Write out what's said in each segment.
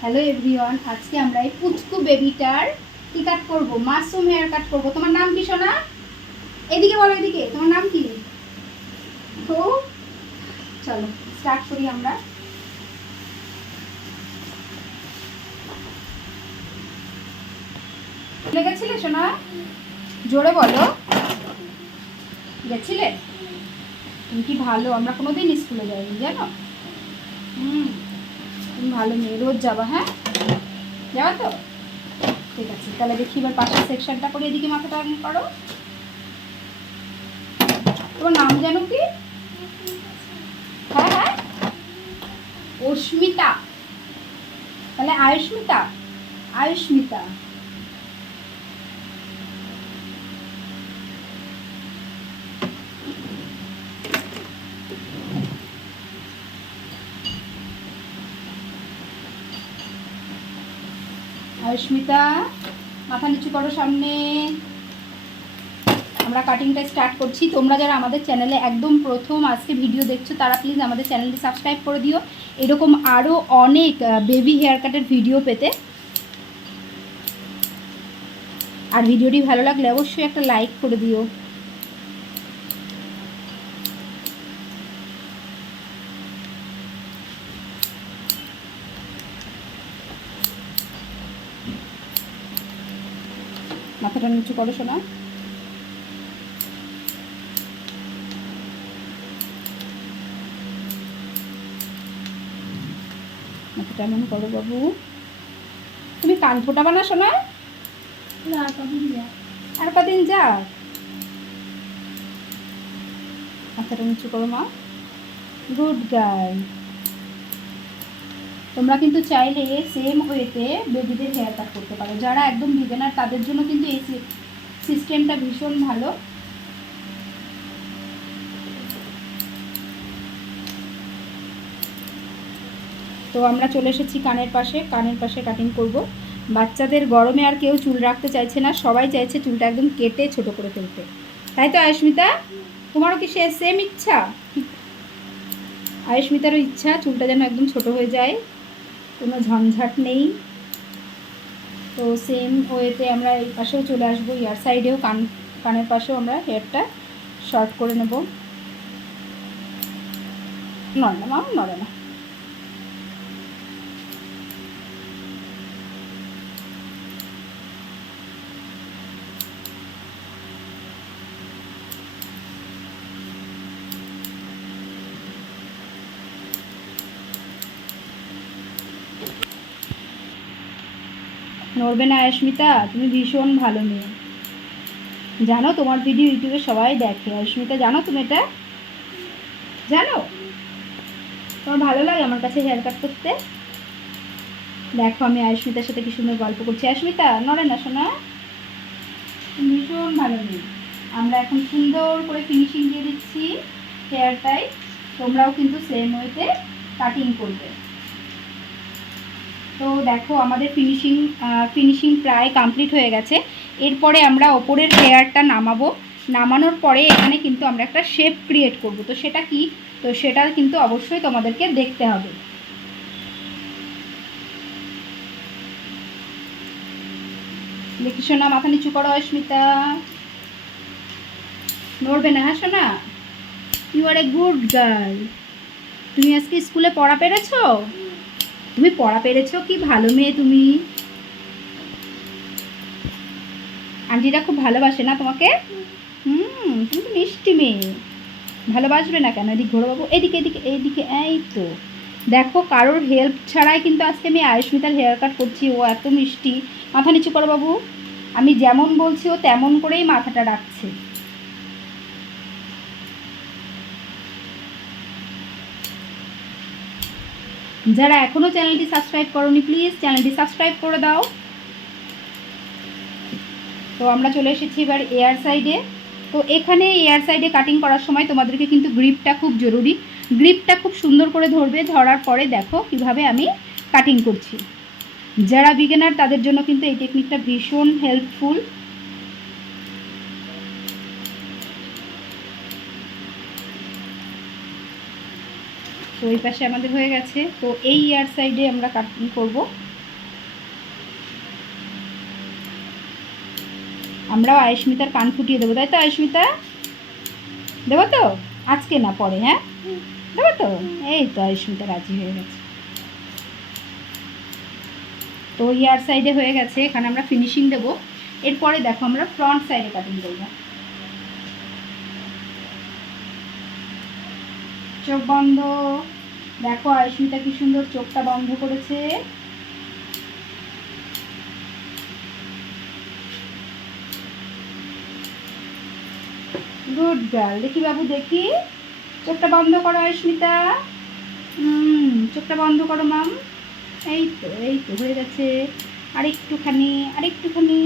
Hello everyone আজকে আমরা এই পুচকু বেবিটার কি কাট করব? মাশরুম হেয়ার কাট করব। তোমার নাম কি, সোনা? এদিকে বলো, এদিকে। তোমার নাম কি? তো, চলো স্টার্ট করি আমরা। গেছিলে সোনা? জোরে বলো। গেছিলে? তুমি কি ভালো? আমরা কোনোদিন স্কুলে যাইনি, জানো? হুম। ভালো মেয়ে। রোজ যাবা হ্যাঁ? যাবা তো? ঠিক আছে, তাহলে দেখি এবার পাশের সেকশনটা করে এদিকে মাথাটা করো। তোমার নাম জানো কি? হ্যাঁ হ্যাঁ। অস্মিতা। তাহলে আয়ুস্মিতা আয়ুষ্মিতা আয়ুষ্মিতা মাথা নিচু করো সামনে। আমরা কাটিংটা স্টার্ট করছি। তোমরা যারা আমাদের চ্যানেলে একদম প্রথম আজকে ভিডিও দেখছ, তারা প্লিজ আমাদের চ্যানেলটি সাবস্ক্রাইব করে দিও। এরকম আরও অনেক বেবি হেয়ার কাটের ভিডিও পেতে। আর ভিডিওটি ভালো লাগলে অবশ্যই একটা লাইক করে দিও। মাথাটা নিচু করো শোনা মাথাটা এমন করো বাবু? তুমি কান ফোটাবা না শোনা আর কদিন যা মাথাটা নিচু করো মা। গুড গাই তোমরা কিন্তু চাইলে সেম ওয়েতে বেবিদের হেয়ার কাট করতে পারো। যারা একদম বিগেনার তাদের জন্য কিন্তু এই সিস্টেমটা ভীষণ ভালো। তো আমরা চলে এসেছি কানের পাশে। কানের পাশে কাটিং করব। বাচ্চাদের গরমে আর কেউ চুল রাখতে চাইছে না। সবাই চাইছে চুলটা একদম কেটে ছোট করে ফেলতে তাই তো আয়ুষ্মিতা তোমারও কি সে সেম ইচ্ছা? আয়ুষ্মিতারও ইচ্ছা, চুলটা যেন একদম ছোট হয়ে যায়। কোনো ঝঞ্ঝাট নেই। তো সেম ওয়েতে আমরা এই পাশেও চলে আসব, ইয়ার সাইডেও কান, কানের পাশেও আমরা হেয়ারটা শর্ট করে নেব। নড়ে না মাম নড়ে না। নড়বে না আয়স্মিতা তুমি ভীষণ ভালো মেয়ে। জানো, তোমার ভিডিও ইউটিউবে সবাই দেখে। আয়স্মিতা জানো তুমি এটা? জানো? তোমার ভালো লাগে আমার কাছে হেয়ার কাট করতে? দেখো আমি আয়স্মিতার সাথে কি সুন্দর গল্প করছি। আয়স্মিতা নড়ে না শোনা ভীষণ ভালো মেয়ে। আমরা এখন সুন্দর করে ফিনিশিং দিয়ে দিচ্ছি হেয়ারটাই তোমরাও কিন্তু সেম ওয়েতে কাটিং করবে। তো দেখো আমাদের ফিনিশিং ফিনিশিং প্রায় কমপ্লিট হয়ে গেছে। এরপরে আমরা ওপরের হেয়ারটা নামাবো। নামানোর পরে এখানে কিন্তু আমরা একটা শেপ ক্রিয়েট করব। তো সেটা কি? তো সেটা কিন্তু অবশ্যই তোমাদেরকে দেখতে হবে। দেখি শোনা মাথা নিচু করো, অস্মিতা। নড়বে না হ্যাঁ শোনা you are a good girl তুমি আজকে স্কুলে পড়া পেরেছ? তুমি পড়া পেরেছ কি? ভালো মেয়ে তুমি। আন্টিরা খুব ভালোবাসে না তোমাকে? হুম, তুমি তো মিষ্টি মেয়ে। ভালোবাসবে না কেন? এদিকে বাবু এদিকে এদিকে এইদিকে এই তো। দেখো, কারোর হেল্প ছাড়াই কিন্তু আজকে আমি আয়ুষ্মিতার হেয়ার কাট করছি। ও এত মিষ্টি। মাথা নিচু করো বাবু। আমি যেমন বলছি, ও তেমন করেই মাথাটা রাখছে। যারা এখনও চ্যানেলটি সাবস্ক্রাইব করনি, প্লিজ চ্যানেলটি সাবস্ক্রাইব করে দাও। তো আমরা চলে এসেছি এবার এয়ার সাইডে তো এখানে এয়ার সাইডে কাটিং করার সময় তোমাদেরকে কিন্তু গ্রিপটা খুব জরুরি। গ্রিপটা খুব সুন্দর করে ধরবে, ধরার পরে দেখো কীভাবে আমি কাটিং করছি। যারা বিগেনার তাদের জন্য কিন্তু এই টেকনিকটা ভীষণ হেল্পফুল তো ওই পাশে আমাদের হয়ে গেছে। তো এই ইয়ার সাইডে আমরা কাটিং করব। আমরাও আয়ুষ্মিতার কান ফুটিয়ে দেবো। তাই তো, আয়ুষ্মিতা? দেবো তো? আজকে না, পরে হ্যাঁ? দেবো তো? এই তো আয়ুষ্মিতা রাজি হয়ে গেছে। তো ইয়ার সাইডে হয়ে গেছে। এখানে আমরা ফিনিশিং দেবো। এরপরে দেখো আমরা ফ্রন্ট সাইডে কাটিং করব। চোখ বন্ধ। দেখো আয়ুষ্মিতা কি সুন্দর চোখটা বন্ধ করেছে। গুড গার্ল দেখি বাবু, দেখি। চোখটা বন্ধ করো আয়ুষ্মিতা। হুম, চোখটা বন্ধ করো মাম এই তো এই তো, হয়ে গেছে। আরেকটুখানি আরেকটুখানি।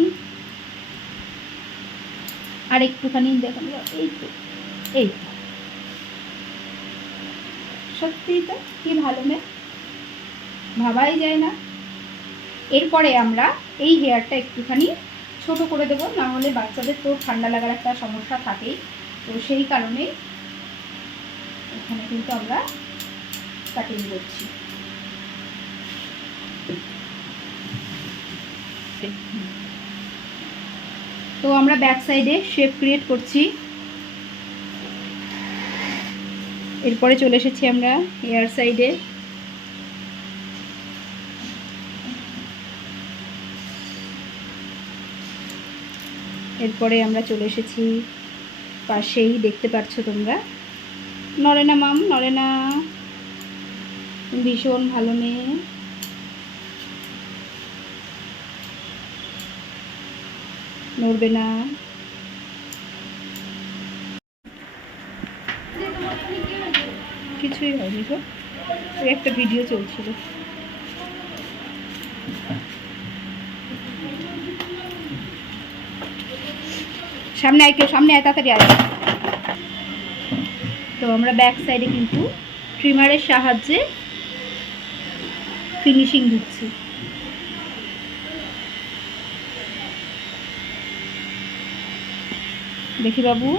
আরেকটুখানি দেখো, এই তো এই তো। সত্যি তো, কি ভালো মেয়ে ভাবাই যায় না। এরপরে আমরা এই হেয়ারটা একটুখানি ছোট করে দেবো, না হলে বাচ্চাদের তো ঠান্ডা লাগার একটা সমস্যা থাকেই। তো সেই কারণে এখানে কিন্তু আমরা কাটিং করছি। তো আমরা ব্যাক সাইডে শেপ ক্রিয়েট করছি। এরপরে চলে এসেছি আমরা এয়ার সাইডে। এরপরে আমরা চলে এসেছি পাশেই, দেখতে পাচ্ছ তোমরা। নড়ে না মাম নড়ে না ভীষণ ভালো মেয়ে। নড়বে না। কিছুই হয়নি গো ওই একটা ভিডিও চলছিল। সামনে আয় কেউ, সামনে আয়, তাড়াতাড়ি আয়। তো আমরা ব্যাক সাইডে কিন্তু ট্রিমারের সাহায্যে ফিনিশিং দিচ্ছি। দেখি বাবু।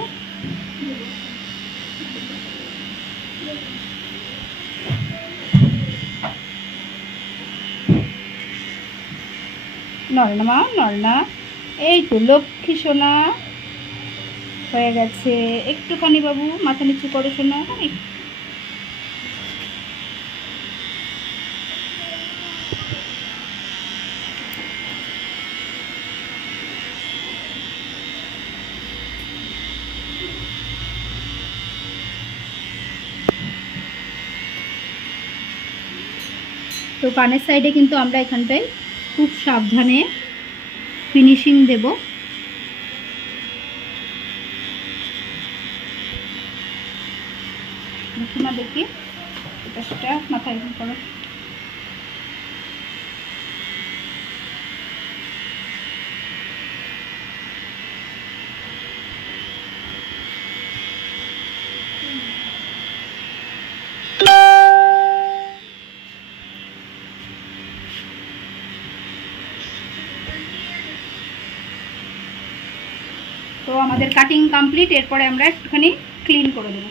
নড়ে না মা নড়ে না এই তো লক্ষ্মী সোনা। হয়ে গেছে। একটুখানি বাবু, মাথা নিচু করে শোনা তো কানের সাইডে কিন্তু আমরা এখানটায় খুব সাবধানে ফিনিশিং দেব। দেখি দেখি মাথায় করো তো আমাদের কাটিং কমপ্লিট এরপরে আমরা একটুখানি ক্লিন করে দেবো।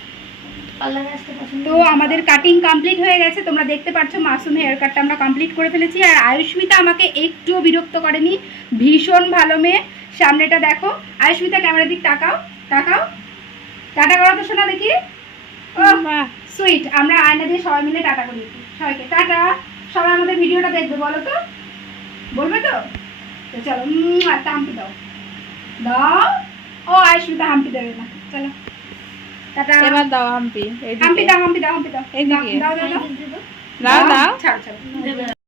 তো আমাদের কাটিং কমপ্লিট হয়ে গেছে তোমরা দেখতে পাচ্ছ মাসুম হেয়ার কাটটা আমরা কমপ্লিট করে ফেলেছি আর আয়ুষ্মিতা আমাকে একটুও বিরক্ত করেনি। ভীষণ ভালো মেয়ে সামনেটা দেখো। আয়ুষ্মিতা ক্যামেরার দিক তাকাও তাকাও। টাটা করো তো শোনা দেখি। ও সুইট আমরা আয়না দিয়ে সবাই মিলে টাটা করি। সবাইকে। টাটা। সবাই আমাদের ভিডিওটা দেখবে বলো তো। বলবে তো? তো চলো উম, একটা হাম্পি দাও দাও। ও আয়ুষ্মিতা হাম্পি দেবে না চলো। টাটা। এবার দাও হাম্পি হাম্পি দাও হাম্পি দাও হাম্পি দাও। দাও দাও দাও। দাও দাও। ছাড়ো ছাড়ো।